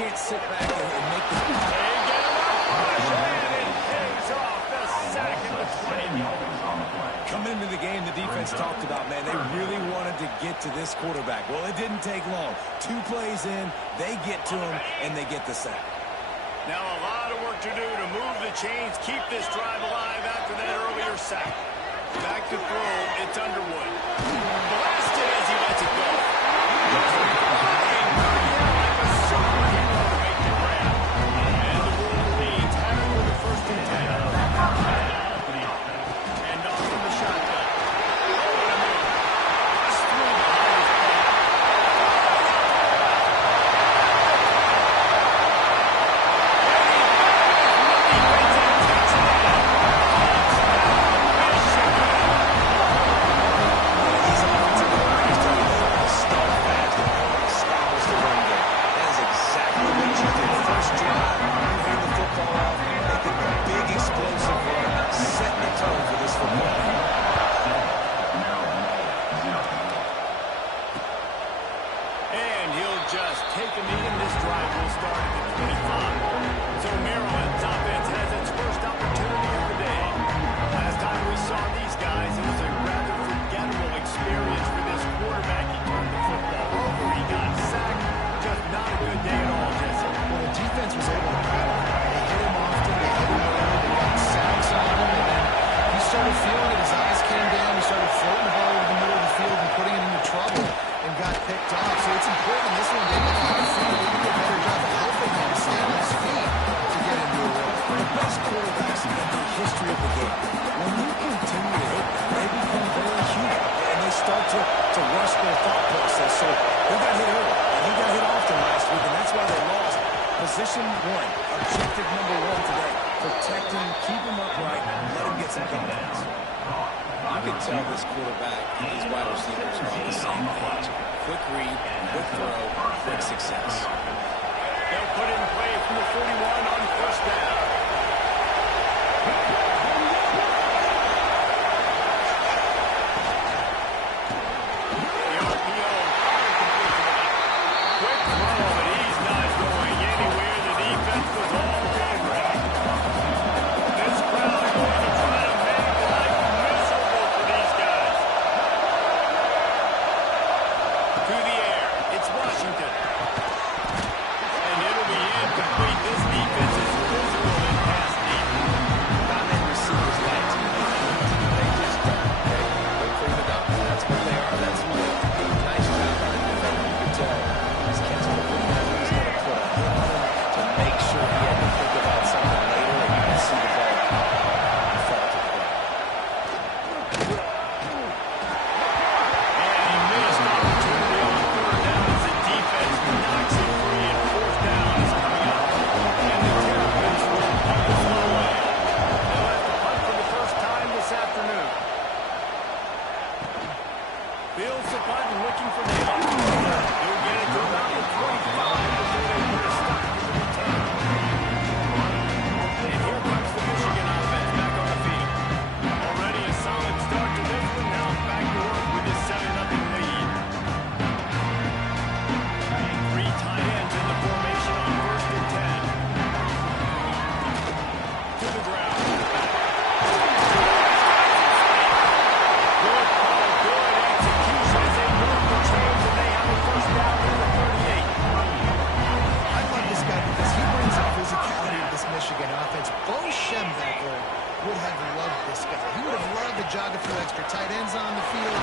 can't sit back and make the... They get him up, and it pays off the sack at the 20. Coming into the game, the defense talked about, man, they really wanted to get to this quarterback. Well, it didn't take long. 2 plays in, they get to him, and they get the sack. Now a lot of work to do to move the chains, keep this drive alive after that earlier sack. Back to throw, it's Underwood. Blasted as he lets it go. Goes flying through the air like a superhero to make the grab. And the Wolverines have it with the 1st and 10. And off from the shotgun. Oh, what a move. Just threw behind his back. Just take a knee, this drive will start at the 25. So Maryland's offense has its first opportunity of the day. Last time we saw these guys, it was a rather forgettable experience for this quarterback. He turned the football over, he got sacked. Just not a good day at all, Jesse. Well, the defense was able to grab him. They hit him often, they hit him early, they got sacks on him, and then he started feeling it. His eyes came down, he started floating the ball over the middle of the field and putting it into trouble. And got picked off. So it's important in this one, David, for the field to do a better job of helping him stay on his feet to get into a rhythm. The best quarterbacks in the history of the game. When you continue to hit them, they become very human. And they start to rush their thought process. So they got hit early. And he got hit often last week, and that's why they lost. Position 1, objective number 1 today. Protect him, keep him upright, let him get some confidence. You can tell this quarterback and these wide receivers are on the same page. Quick read, quick throw, quick success. They'll put it in play from the 41 on 1st down. The RPO, quick throw, but he's not going anywhere. The defense was all over it. This crowd going to try to make life miserable for these guys. To the air, it's Washington. And it'll be incomplete. This defense is physical and pass deep. Not many receivers like to. They just don't. They clean it up. That's what they are. That's what they do. Nice job by the defender. You can tell he's catching the football. He's going to put a hit on him to make sure he had to think about something later, and you can see the ball fall to the ground. And he missed opportunity on 3rd down as the defense knocks it free, and 4th down is coming up. And the Terps will punt this one away. They'll have to punt for the first time this afternoon. Fields the punt and looking for Naylor. He'll get it to about the 25 before they put a stop to the return. And here comes the Michigan offense back on the field. Already a solid start to this one. Now back to work with this 7-0 lead. 3 tight ends in the formation on 1st and 10. To the ground. Good call, good execution as they move the chains, and they have a 1st down to the 38. I love this guy because he brings the physicality of this Michigan offense. Bo Schembechler would have loved this guy. He would have loved to jog a few extra tight ends on the field.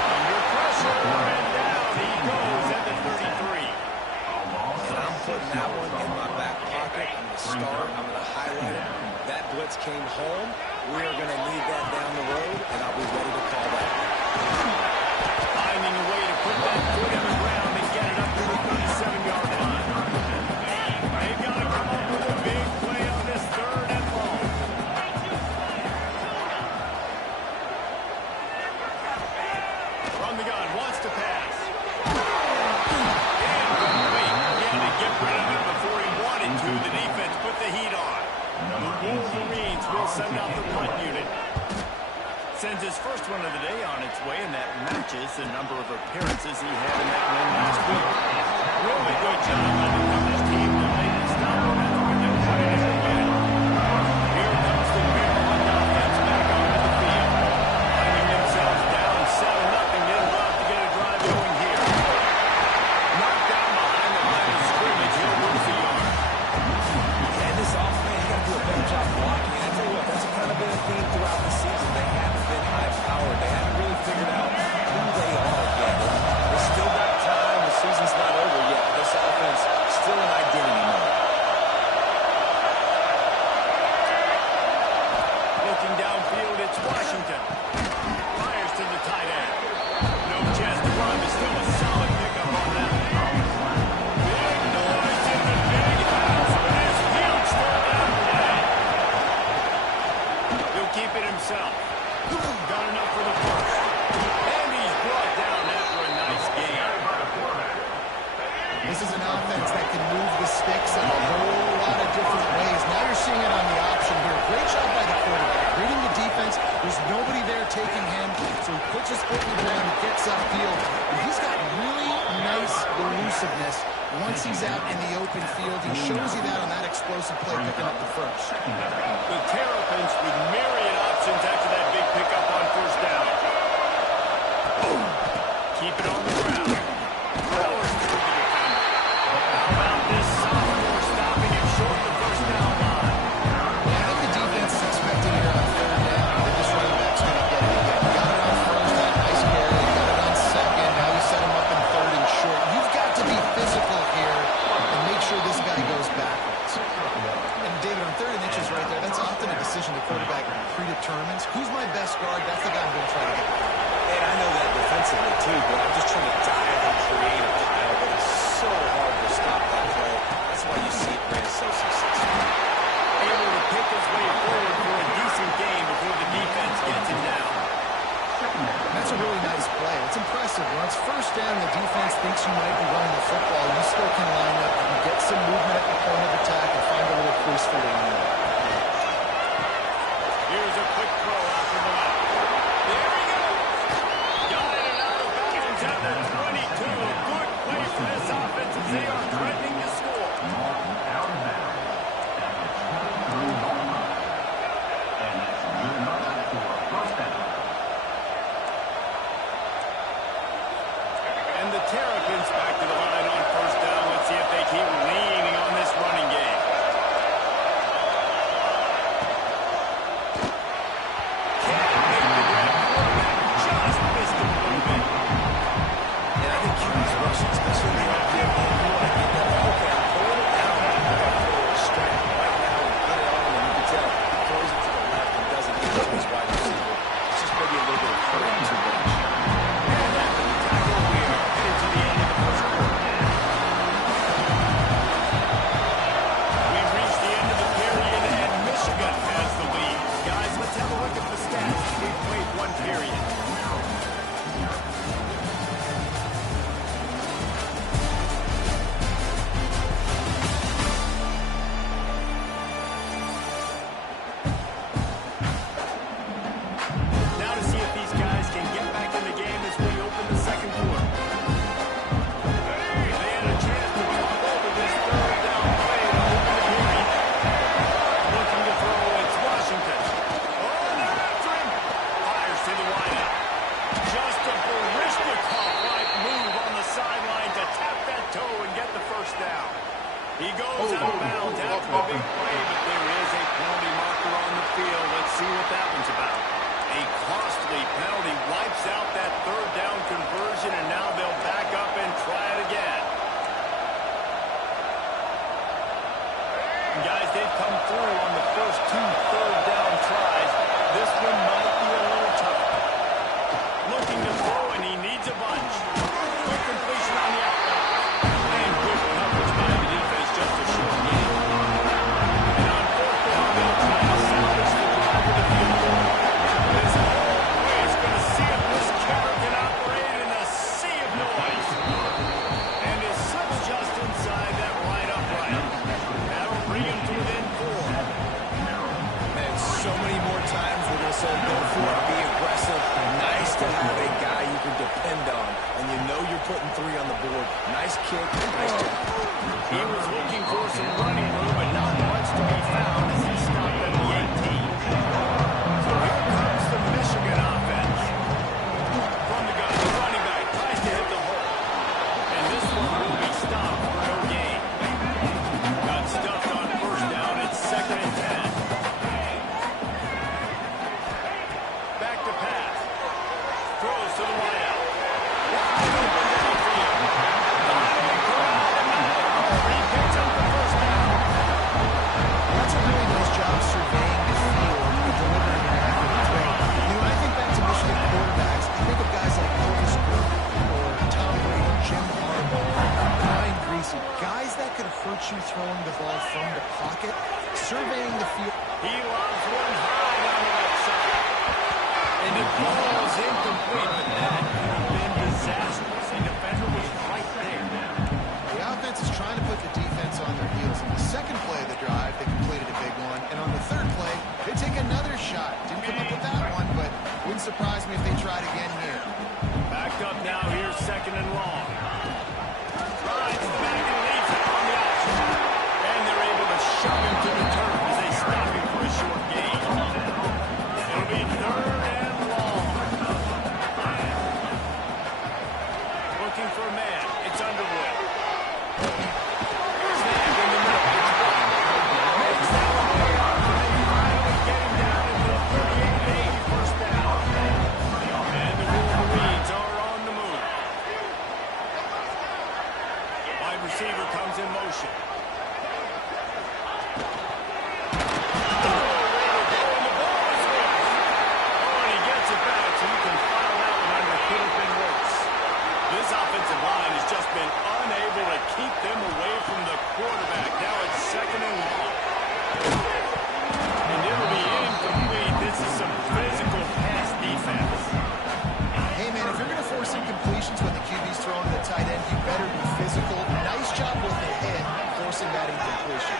Under pressure, and down he goes at the 33. And I'm putting that one in my back pocket. I'm going to start. I'm going to highlight it. That blitz came home. We are going to need that down the road, and I'll be ready to call that. Finding a way to put that foot in the ground and get it up to the 37-yard line. They've got to come up with a big play on this 3rd and long. From the gun, wants to pass. Incomplete. He had to get rid of it before he wanted to. The defense put the heat on. The Wolverines will send out the punt unit. Sends his first one of the day on its way, and that matches the number of appearances he had in that win last week. Really good job limiting this team to make it stop when they're putting it away. Here comes the Maryland offense back onto the field. Finding themselves down 7-0. They'll have to get a drive going here. Knocked down behind the line of scrimmage. He'll lose the yard. And this offense, you got to do a better job blocking. And I tell you what, that's kind of been a theme throughout the season. They haven't been high-powered. They haven't really figured out who they are yet. They still got time. The season's not over yet. This offense still an identity mode. Looking downfield, it's Washington. Fires to the tight end. No chance to run, but still a solid pickup on that. Big noise in the big house for this huge third down play. He'll keep it himself. Got enough for the first. And he's brought down after a nice gain. This is an offense that can move the sticks in a whole lot of different ways. Now you're seeing it on the option here. Great job by the quarterback. Reading the defense. There's nobody there taking him, so he puts his foot in the ground and gets upfield. And he's got really nice elusiveness once he's out in the open field. He shows you that on that explosive play picking up the first. The Terrapins with myriad options after that big pickup on first down. Keep it on the ground. Powers through the defender. How about this sophomore stopping him short the first down line? Yeah, I think the defense is expecting here on third down that this running back's going to get it again. Got it on first, had a nice carry. Got it on second. Now you set him up in third and short. You've got to be physical here and make sure this guy goes backwards. And David, on third and inches right there, that's often a decision the quarterback predetermines. Who's my best guard? That's the guy I'm going to try to get the ball. And I know that defensively too, but I'm just trying to dive and create a pile, but it's so hard to stop that play. That's why you see it ran so successful. Able to pick his way forward for a decent game before the defense gets him down. That's a really nice play. It's impressive. When it's first down, the defense thinks you might be running the football. You still can line up and get some movement at the point of attack and find a little crease for your line. Here's a quick throw after the left. There he goes. Got it out of bounds at the 22. A good play for this offense as they are threatening to score. And the Terrapins back to the line on first down. Let's see if they keep leaning on this running game. Can't make the grab. Quarterback just missed him a little bit. And I think QB's rushing, especially in the outfield, and you want to get that, okay, I'm pulling it down, I got to throw a strike right now and get it on, and you can tell he throws it to the left and doesn't get it to his wide receiver. It's just maybe a little bit of hurry too much. And after the tackle, we are headed to the end of the first quarter. We've reached the end of the period, and Michigan has the lead. Guys, let's have a look at the stats. We've played one period. Now to see if these guys can get back in the game as we open the second quarter. They had a chance to talk over this third down play to open the period. Looking to throw, it's Washington. Oh, they're after him. Fires to the wideout. Just a Barishnikov-like move on the sideline to tap that toe and get the first down. He goes out of bounds after the big play, but there is a penalty marker on the field. Let's see what that one's about. A costly penalty wipes out that third down conversion, and now they'll back up and try it again. Guys, they've come through on the first two third down tries. This one might be a little tough. Looking to throw, and he needs a bunch. Quick completion on the outlet. And good coverage by the defense, just a short game. And on fourth down, they'll try to salvage the drive to the field goal. This whole play is going to see if this kicker can operate in a sea of noise. And it slips just inside that right upright. That'll bring him to within 4. Man, so many more times we're going to say go for it, be aggressive. Nice to have a guy putting 3 on the board. Nice kick. Nice job. He was looking for some running room, but not much to be found as he stopped at the 18. So here comes the Michigan offense. From the gun, the running back tries to hit the hole. And this one will be stopped for no gain. Got stuffed on first down. It's 2nd and 10. Back to pass. Throws to the wideout. Wide open downfield. Donovan corralled him now. He picks up the first down. That's a really nice job surveying the field and delivering an accurate throw. When I think back to Michigan quarterbacks, I think of guys like Elvis Burke or Tom Brady, Jim Harbaugh, Brian Greasy, guys that could hurt you throwing the ball from the pocket, surveying the field. He lobs one high down the left side. And it falls incomplete, but that could have been disastrous. The defender was right there. The offense is trying to put the defense on their heels. On the second play of the drive, they completed a big one. And on the third play, they take another shot. Didn't come up with that one, but wouldn't surprise me if they tried again here. Backed up now, here's 2nd and long. Rides the back and leaves it on the option. And they're able to shove him to the turf as they stop him for a short gain. It'll be 3rd and long. Looking for a man. It's Underwood. Snagged in the middle. It's White. Makes that one way off, and they finally get him down into the 38-80 first down. And the Wolverines are on the move. Wide receiver comes in motion. This offensive line has just been unable to keep them away from the quarterback. Now it's 2nd and long. And it'll be incomplete. This is some physical pass defense. Hey, man, if you're going to force incompletions when the QB's throwing to the tight end, you better be physical. Nice job with the hit, forcing that incompletion.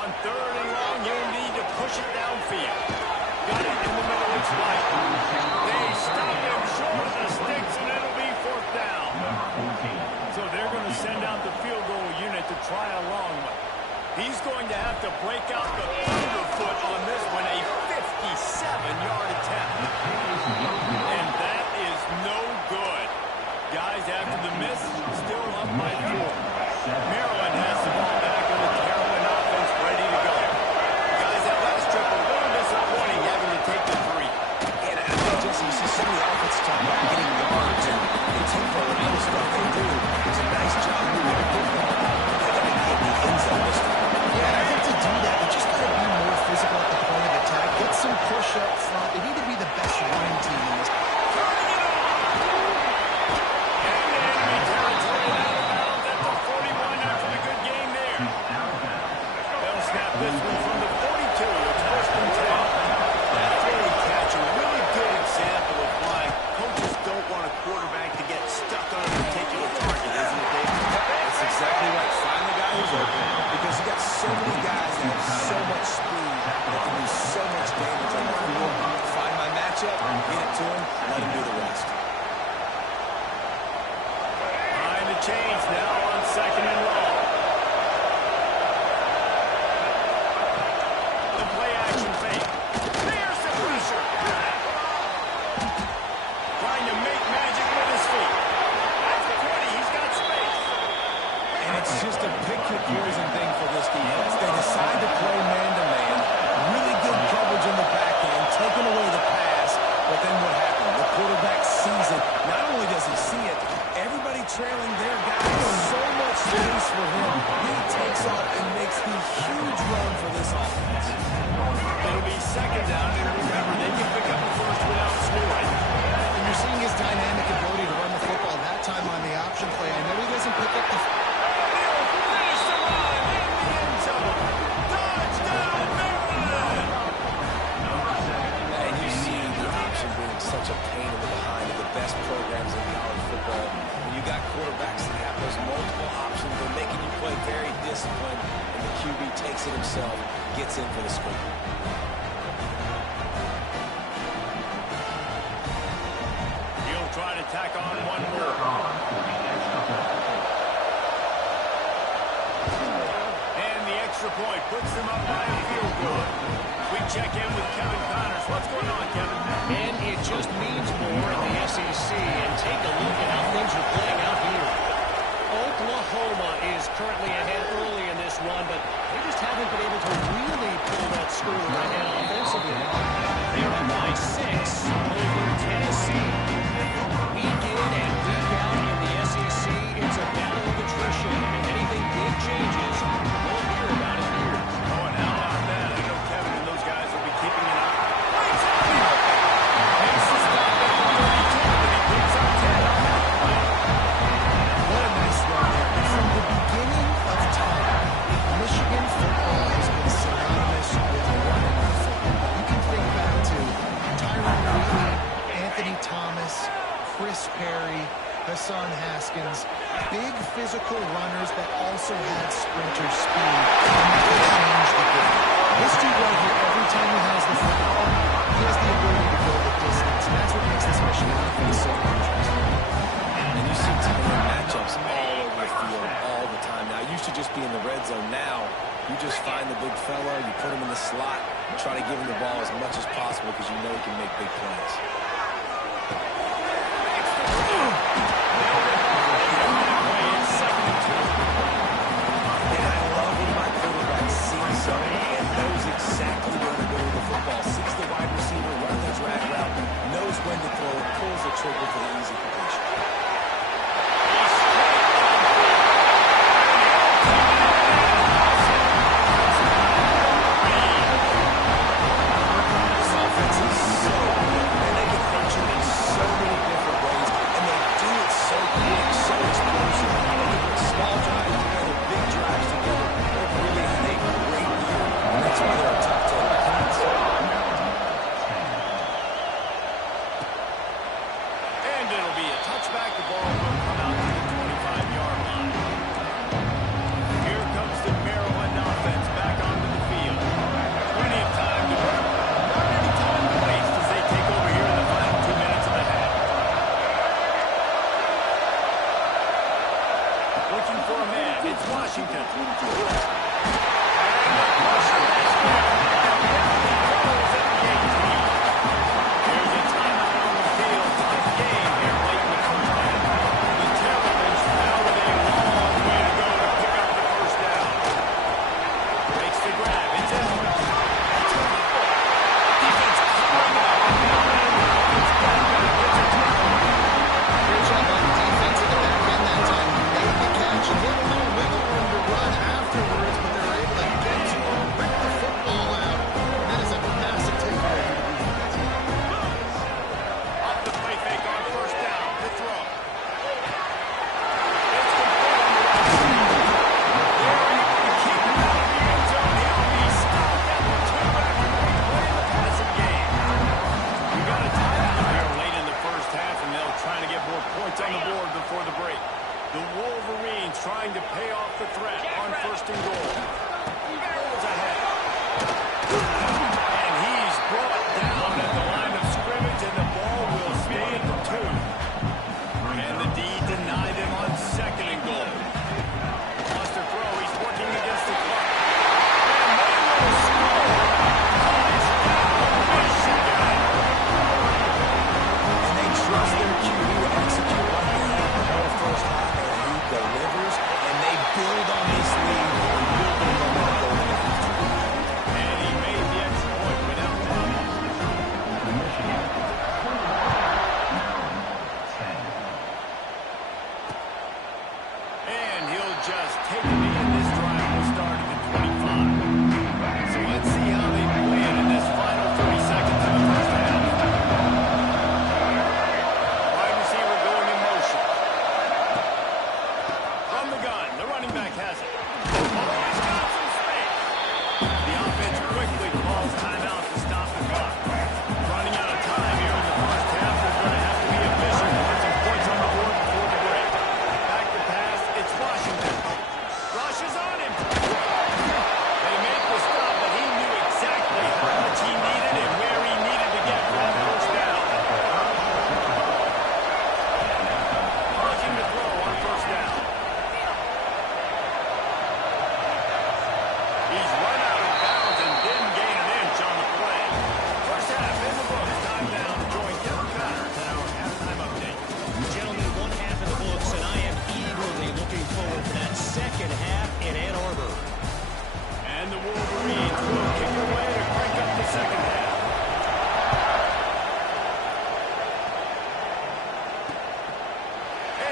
On 3rd and long, you'll need to push it downfield. Got it in the middle, it's White. They stop him short of the sticks, and it'll be 4th down. So they're going to send out the field goal unit to try a long one. He's going to have to break out the thunderfoot on this one, a 57-yard attempt. And that is no good. Guys, after the miss, still up by 4. Maryland has the ball back in the Carolina offense ready to go. Guys, that last trip a little disappointing having to take the 3. And I think, Jesse, you see some of the offense talk about getting yards and tempo and all the stuff they do. It's a nice job moving the football. They got to get the end zone this time. Yeah, and I think to do that, you just got to be more physical at the point of attack. Get some push up front. They need to be the best running team in this. This one from the 42. It's 1st and 10. That early catch, a really good example of why coaches don't want a quarterback to get stuck on a particular target, isn't it, Dave? That's exactly right. Find the guy who's open because you got so many guys that have so much speed that can do so much damage on the field. Find my matchup, get it to him, let him do the rest. Trying to change now on 2nd and long. Play-action fake. There's the pressure. Trying to make magic with his feet. That's the 20. He's got space. And it's just a picture-closing thing for this defense. They decide to play man-to-man. Really good coverage in the back end, taking away the pass. But then what happened? The quarterback sees it. Not only does he see it, everybody trailing their guy. So much space for him. He takes off and makes a huge run for this offense. It'll be 2nd down, and remember, they can pick up the first without scoring. And you're seeing his dynamic ability to run the football that time on the option play. I know he doesn't pick up the... He'll finish the run in the end zone. Touchdown, Maryland! And you see the option being such a pain in the behind of the best programs in college football. When you got quarterbacks that have those multiple options, they're making you play very disciplined, and the QB takes it himself, gets in for the score. He'll They'll try to tack on one more. And the extra point puts them up by a field goal. We check in with Kevin Connors. What's going on, Kevin? And it just means more in the SEC. And take a look at how things are playing out here. Oklahoma is currently ahead early in this one, but they just haven't been able to really pull that score right now offensively. They're up by 6 over Tennessee. Week in and week out in the SEC, it's a battle of attrition. And if anything big changes, we'll hear about it here. Oh, and how about that? I know Kevin and those guys will be keeping an eye. What a nice run there. From the beginning of time, Michigan football has been synonymous with running the football. You can think back to Tyron Wheatley, Anthony Thomas, Chris Perry, Hassan Haskins, big physical runners that also had sprinter speed and that could change the game. History right here, every time he has the football, he has the ability to go the distance, and that's what makes this Michigan offense so interesting. And you see tight matchups all over the field all the time. Now, it used to just be in the red zone. Now, you just find the big fella, you put him in the slot, try to give him the ball as much as possible because you know he can make big plays. And I love when my quarterback sees something and knows exactly where to go with the football. Sees the wide receiver running the drag route, knows when to throw it, pulls the trigger for the easy completion. This offense is so good, and they can hurt you in so many different ways, and they do it so quick, so explosive. They can put small drives together, big drives together. They've really had a great year, and that's why they're a top 10 defense. And it'll be a touchback. The ball will come out to the 25-yard line. Here comes the Maryland offense back onto the field. Plenty of time to work. Not any time to waste as they take over here in the final 2 minutes of the half. Looking for a man. It's Washington. And the pressure is there. Throws at the 18. Here's a timeout on the field. Tough game here late in the first half.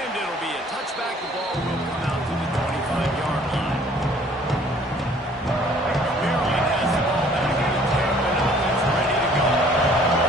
and it'll be a touchback. The ball will come out to the 25-yard line. Maryland has the ball back in the Terps offense ready to go.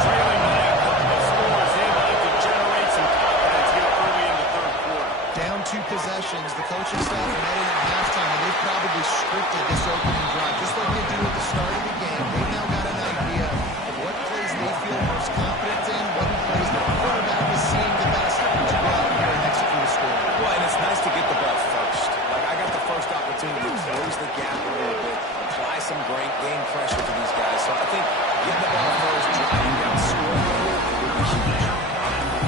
Trailing by a couple of scores, able to generate some confidence here early in the third quarter. Down 2 possessions, the coaching staff met in at halftime, and they've probably scripted this opening drive. Just like they do at the start of the game, they've now got an idea of what plays they feel most confident in, what plays the quarterback is seeing the best to go out here and execute a score. Well, and it's nice to get the ball first. Like, I got the first opportunity to close the gap a little bit, apply some great game pressure to these guys. So I think getting the ball first, driving down, scoring here, it would be huge.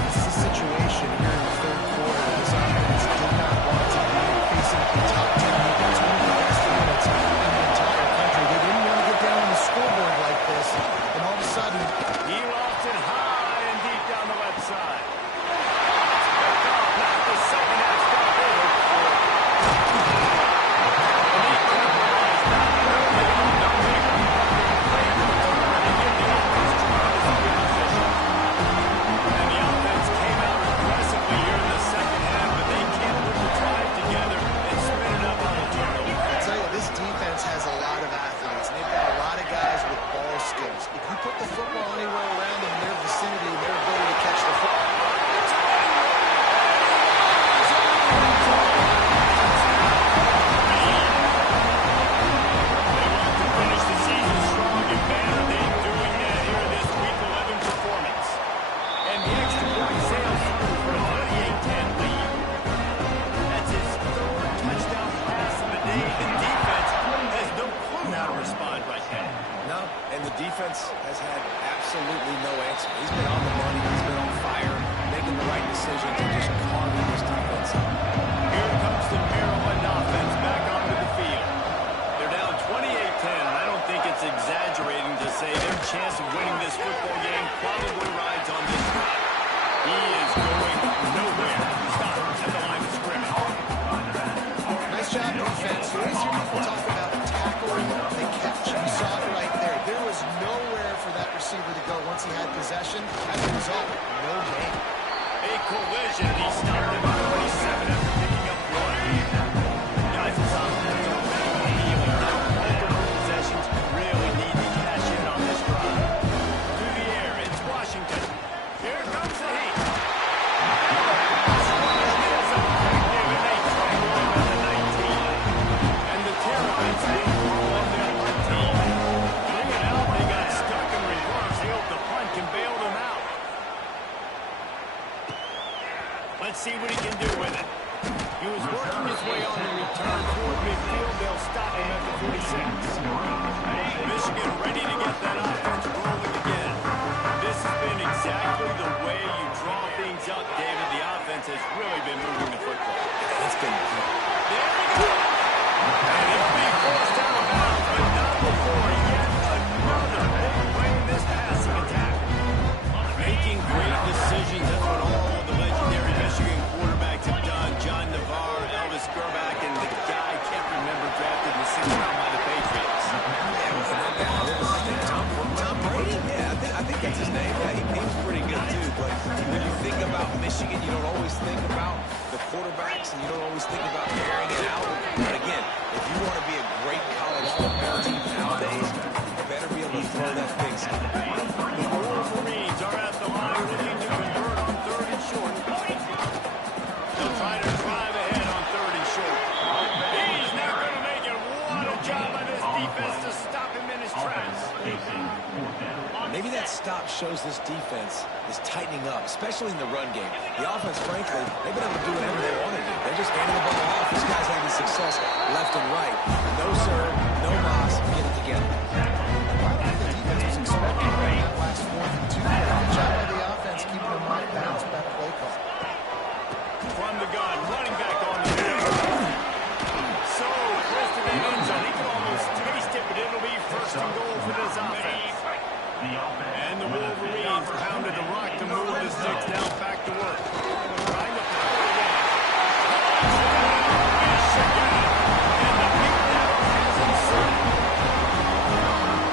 This is a situation here in the third quarter. This offense did not want to be facing a top 10 unit. It's one of the best units in the entire country. They didn't want to get down on the scoreboard like this, and all of a sudden, He lost it high and deep down the left side. Picked off, not the second half stop they hoped for. And he capitalized that early on. Don't make them play the turn and give the offense tries in good position. And the offense came out aggressively here in the second half, but they can't put the drive together and spin it up on a turnover. I tell you, this defense has a lot of athletes, and they've got a lot of guys with ball skills. If you put the football anywhere around them in their vicinity, their ability to catch the football. They want to finish the season strong and banner. They're doing that here in this Week 11 performance. And the extra point sails through for a 38-10 lead. That's his third touchdown pass of the day. The defense has no clue how to respond right now. No, and the defense has had absolutely no answer. He's been on the money. He's been on fire, making the right decision to just carving this defense up. Here comes the Maryland offense back onto the field. They're down 28-10, and I don't think it's exaggerating to say their chance of winning this football game probably rides on this drive. He is going nowhere. Stop at the line of scrimmage. Nice job, defense. You always hear people talk about tackling the catch. You saw it right there. There was nowhere for that receiver to go once he had possession. As a result, no gain. A collision. He stopped at 27 after picking up one. Guys, this offense is really healing now. Multiple possessions really need to cash in on this drive. To the air, it's Washington. Here comes the heat. This one is effective, and they tackle him at the 19. And the Terps, they throw on their one team. Bring it out, they got stuck in reverse. They hope the punt can bail them out. Let's see what he can do with it. He was working his way on the return toward midfield. They'll stop him at the 46. Michigan ready to get that offense rolling again. This has been exactly the way you draw things up, David. The offense has really been moving the football. It's been good. There we go. And he'll be forced out of bounds, but not before yet another big play in this passing attack. Making great decisions. That's what all of the legendary Michigan quarterbacks have done. John Navarre, Elvis Gerbach, and the guy I can't remember drafted in the 6th round by the Patriots. Tom Brady? Yeah, I think that's his name. Yeah, he was pretty good too. But when you think about Michigan, you don't always think about the quarterbacks, and you don't always think about airing it out. But again, if you want to be a great college football team nowadays, you better be able to throw that thing. The Wolverines are at the line looking to convert on 3rd and short. They'll try to drive ahead on 3rd and short. He's not going to make it. What a job by this defense to stop him in his tracks. Maybe that stop shows this defense is tightening up, especially in the run game. The offense, frankly, they've been able to do whatever they want to do. They're just handing the ball off. This guy's having success left and right. No serve, no loss, get it together. I don't think the defense was expecting that last 4th and 2. Good job by the offense keeping them off bounds. Better play call. From the gun, running back on the field. So, close to the end zone. He can almost taste it, but it'll be 1st and goal for this offense. And the Wolverines pounded the rock to move the sticks now back to work. Trying to power it in. Michigan. And the beatdown hasn't started.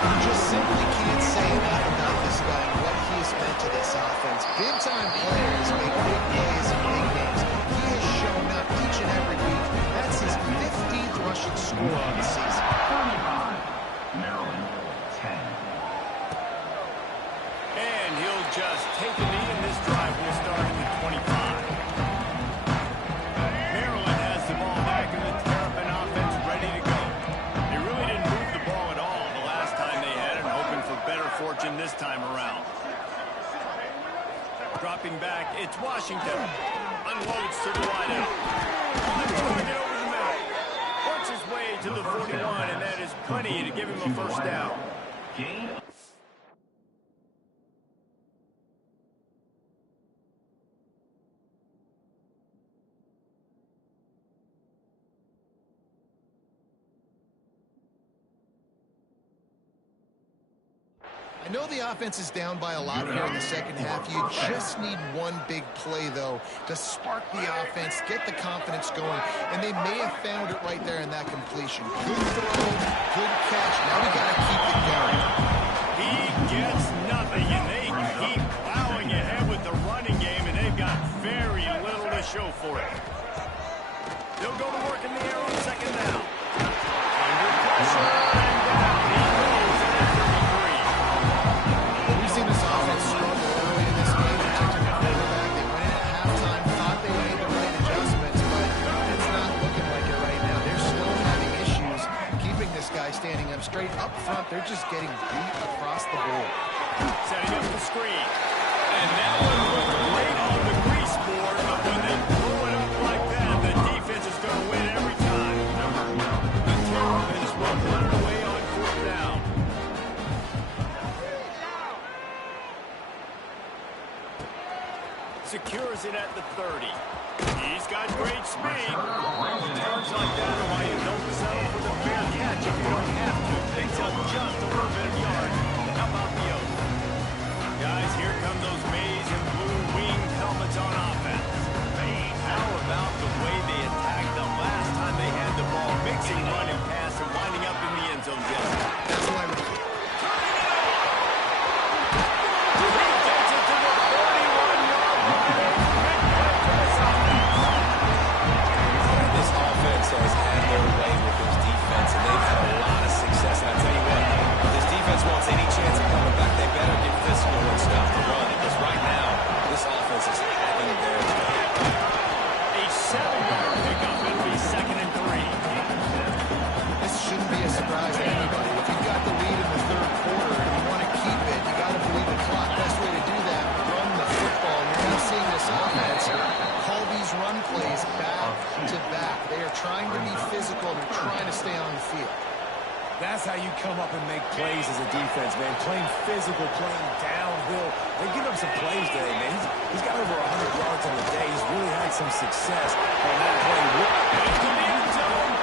You just simply can't say enough about this guy and what he's meant to this offense. Big-time players make big plays in big games. He rushing score on the season. 35, Maryland, 10. And he'll just take a knee, and this drive will start at the 25. Maryland has the ball back, and the Terps offense ready to go. They really didn't move the ball at all the last time they had it, hoping for better fortune this time around. Dropping back, it's Washington. Unloads to the wideout. Target over the middle. Works his way to the 41, and that is plenty to give him a first down. Gain. I know the offense is down by a lot here in the second half. You just need one big play, though, to spark the offense, get the confidence going, and they may have found it right there in that completion. Good throw, good catch. Now we got to keep it going. He gets nothing, and they keep plowing ahead with the running game, and they've got very little to show for it. They'll go to work in the air on second down. Under pressure, and down he goes at the 33. We've seen this offense struggle early in this game, protecting the quarterback. They went in at halftime, thought they made the right adjustments, but it's not looking like it right now. They're still having issues keeping this guy standing up straight up front. They're just getting beat across the board. Setting up the screen. And that one looked great on the grease board, but when they throw it up like that, the defense is going to win every time. The Terps will put it away on fourth down. Secures it at the 30. He's got great speed. Turns like that are why you don't settle for the fair catch if you don't have to. Picks up just a little bit of yard. How about the oath? Guys, here come those maize and blue winged helmets on offense. How about the way they attacked the last time they had the ball? Mixing run and pass and winding up in the end zone, Jesse. That's why we're This offense has had their way with this defense, and they've had a lot of success. And I tell you what, if this defense wants any chance of coming back, they better get physical and stop the run. Because right now, this offense is having their way. A 7-yard pickup. It'll be 2nd and 3. This shouldn't be a surprise to anybody. If you've got the lead in the third quarter and you want to keep it, you got to believe the clock. Best way to do that, run the football. And you're now seeing this offense call these run plays back to back. They are trying to be physical. They're trying to stay on the field. That's how you come up and make plays as a defense, man. Playing physical, playing downhill. They give up some plays today, man. He's got over 100 yards on the day. He's really had some success on that play. Into the end zone.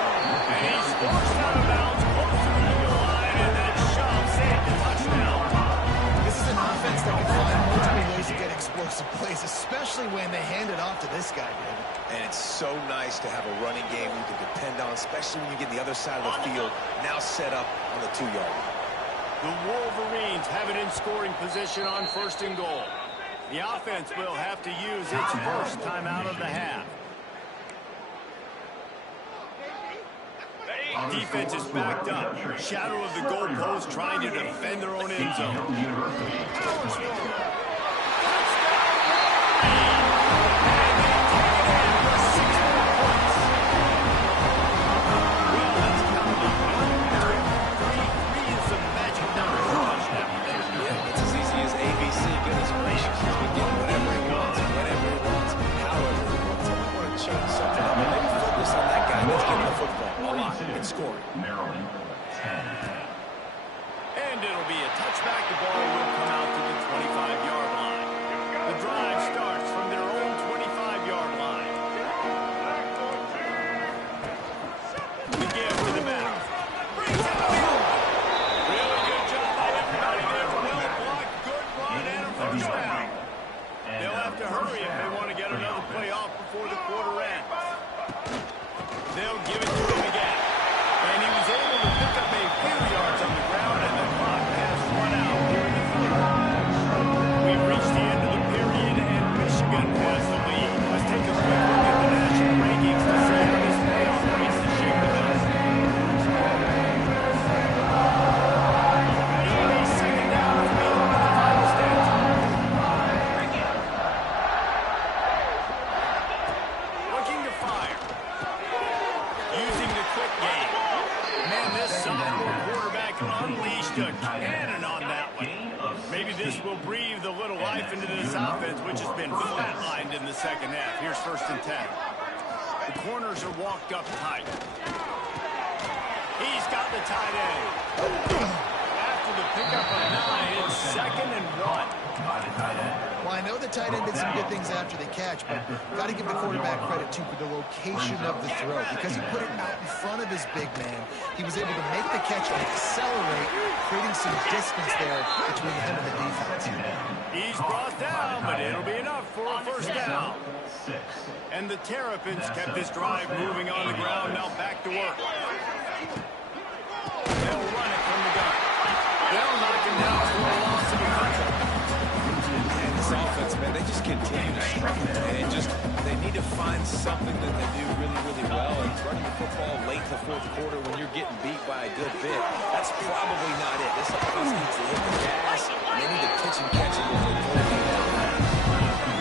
And he's forced out of bounds close to the goal line, and that shove saved the touchdown. This is an offense that can find multiple ways to get explosive plays, especially when they hand it off to this guy, David. And it's so nice to have a running game you can depend on, especially when you get the other side of the field, now set up on the 2-yard line. The Wolverines have it in scoring position on 1st and goal. The offense will have to use its first timeout of the half. Defense is backed up. Shadow of the goalpost trying to defend their own end zone. Powers forward. Scoring. Maryland, 10. And it'll be a touchback. The ball will come out to the 25-yard line. The drive starts from their own 25-yard line. The give to the back. Really good job by everybody there. Well blocked, good run, and a first down. They'll have to hurry if they want to get another play off before the quarter ends. They'll give it to him again. And he was able to pick up a few yards on the ground, and the clock has run out here in the third. We've reached the end of the period, and Michigan has the lead. Let's take a quick look at the national rankings to see how this playoff race is shaping up. offense, which has been flatlined in the second half. Here's 1st and 10. The corners are walked up tight. He's got the tight end. After the pickup of 9, it's 2nd and 1. Well, I know the tight end did some good things after the catch, but got to give the quarterback credit, too, for the location of the throw. Because he put it out in front of his big man, he was able to make the catch and accelerate, creating some distance there between him and the defense. He's brought down, but it'll be enough for a 1st down. And the Terrapins kept this drive moving on the ground. Now back to work. They'll run it from the gun. They'll knock him down for a loss of a couple. And this offense, man, they just continue to struggle. And they need to find something that they do really, really well. And running the football late in the 4th quarter when you're getting beat by a good bit, that's probably not it. This offense needs to hit the gas, and they need to pitch and catch it before the game down.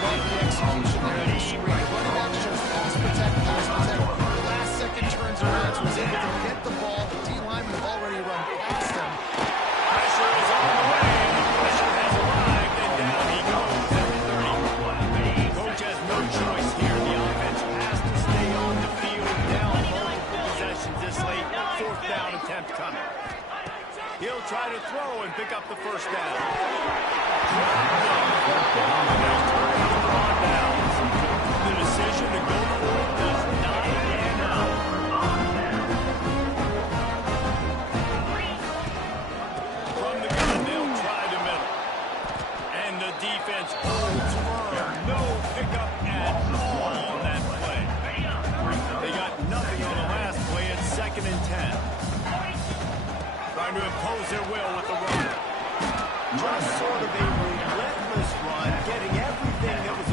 Love the execution there in the screen. Running back shows pass protect. Last second turns around, so he's able to get the ball. The D-linemen have already run past him. Pressure is on the way. Pressure has arrived, and down he goes at the 30. Coach has no choice here. The offense has to stay on the field, down multiple possessions this late. 4th down attempt coming. He'll try to throw and pick up the 1st down. The decision to go for it does not pan out. From the gun, they'll try the middle. And the defense holds firm. No pickup at all on that play. They got nothing on the last play. It's 2nd and 10. Trying to impose their will with the run. Just sort of a relentless run, getting everything that was...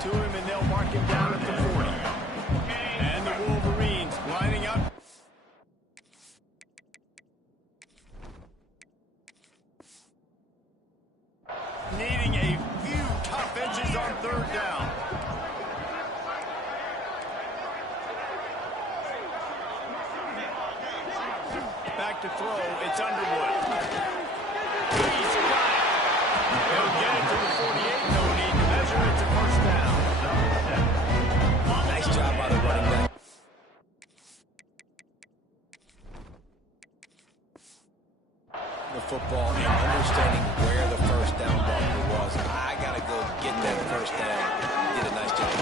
to him, and they'll mark him down at the 40. And the Wolverines lining up. Needing a few tough edges on 3rd down. Back to throw, it's Underwood. He's got it. He'll get it to the 48, no need to measure, it's a 1st down. Nice job by the running back. The football and understanding where the 1st down marker was. I got to go get that 1st down. He did a nice job.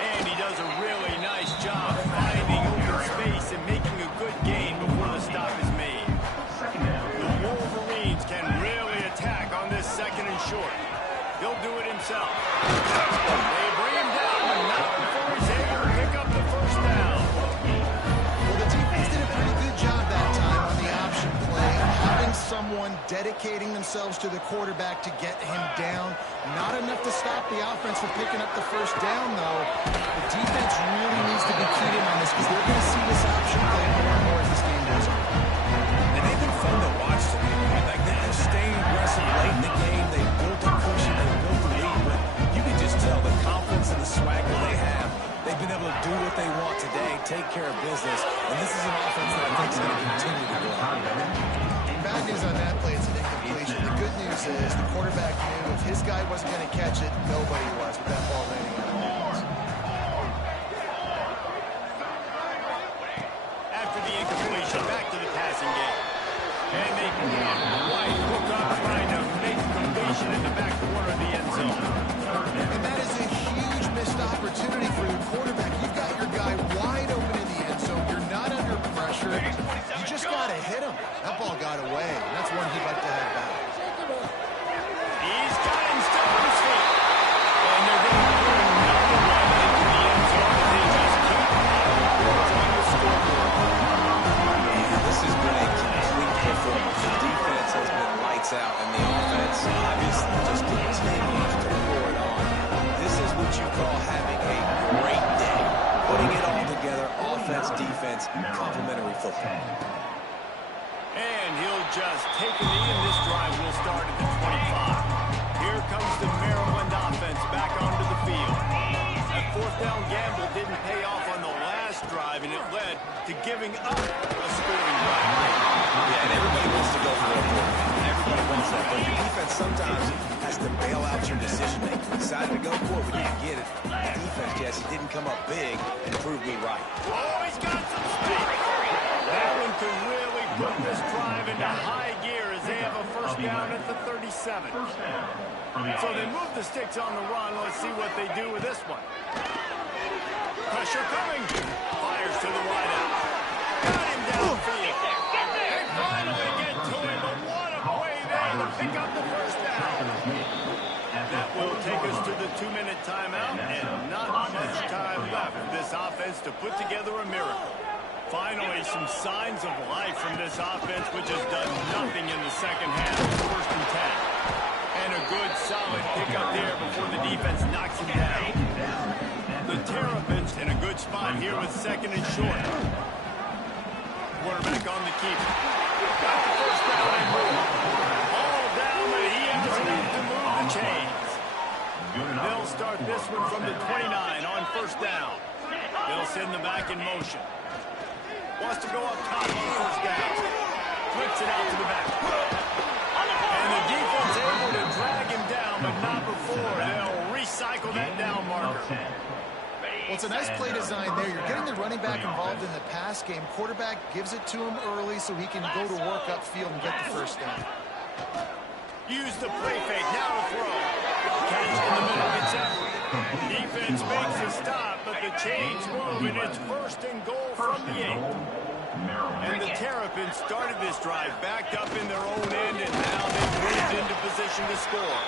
And he does a really nice job finding open space and making a good gain before the stop is made. The Wolverines can really attack on this 2nd and short. He'll do it himself. They bring him down, but not before he's able to pick up the 1st down. Well, the defense did a pretty good job that time on the option play, having someone dedicating themselves to the quarterback to get him down. Not enough to stop the offense from picking up the 1st down, though. The defense really needs to be keyed in on this because they're going to see this option play more and more as this game goes on. And they've been fun to watch to me. Like, they're staying aggressive late in the game. They built a cushion. They built a lead. But you can just tell the confidence and the swagger they have. They've been able to do what they want today, take care of business. And this is an offense that I think is going to continue to grow. Bad news on that play, it's an incompletion. The good news is the quarterback knew if his guy wasn't going to catch it, nobody was with that ball landing on the bounds. After the incompletion, back to the passing game. And they can White hook up trying to make the completion in the back corner of the end zone. And that is a huge missed opportunity for your quarterback. You've got your guy wide open in the end zone. You're not under pressure. You just got to hit him. That ball got away. And that's one he'd like to have back. He's got him still on his feet. And they're going to put another one into the end zone. They just keep on the scoreboard. And this has been a complete performance. The defense has been lights out, and the offense obviously just continues to pour it on. This is what you call having a great day. Putting it all together, offense, defense, complementary football. And he'll just take a knee, and this drive will start at the 25. Here comes the Maryland offense back onto the field. A fourth down gamble didn't pay off on the last drive, and it led to giving up a scoring drive. Yeah, and everybody wants to go for it. Everybody wants that, but your defense sometimes has to bail out your decision-making. Decided to go for it when you can get it. Defense, Jesse, didn't come up big and prove me right. Oh, he's got some speed. That one could really put this drive into high gear as they have a first down at the 37. So they move the sticks on the run. Let's see what they do with this one. Pressure coming. Fires to the wideout. Got him downfield. They finally get to him, but what a play there to pick up the first down. That will take us to the 2-minute timeout, and not much time left for this offense to put together a miracle. Finally, some signs of life from this offense, which has done nothing in the second half. First and 10. And a good, solid pickup there before the defense knocks him down. The Terrapins in a good spot here with second and short. Quarterback on the keeper. Got the first down and more. All down, but he has enough to move the chains. They'll start this one from the 29 on first down. They'll send the back in motion. Wants to go up top on first down. Flips it out to the back. And the defense able to drag him down, but not before. They'll recycle that down marker. Well, it's a nice play design there. You're getting the running back involved in the pass game. Quarterback gives it to him early so he can go to work upfield and get the first down. Use the play fake. Now to throw. Catch in the middle. It's effort. Defense makes a stop, but the chains move, and it's first and goal from the 8. And the Terrapins started this drive backed up in their own end, and now they've moved into position to score.